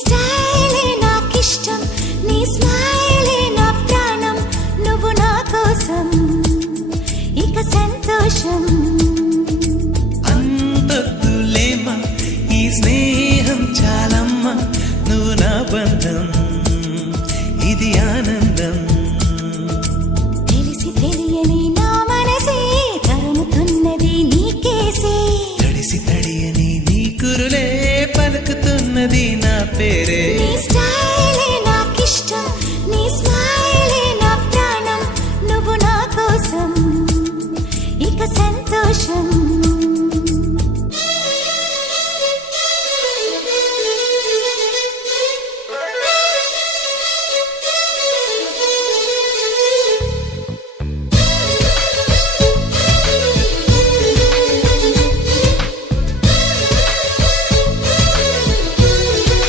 స్టైలే నాకిష్టం, నీ స్మైలే నా ప్రాణం, నువ్వు నా కోసం ఇక సంతోషం. అంతొద్దులేమా ఈ స్నేహం చాలమ్మా, నువ్వు నా బంధం ఇది ఆనందం. తెలిసి తెలియని నా మనసే తరుముతున్నది నీకేసే, తడిసి తడియని నీ కురులే పలుకుతున్నది నా పేరే. నీ స్టైలే నాకిష్టం, నీ స్మైలే నా ప్రాణం, నువ్వు నా కోసం ఇక సంతోషం.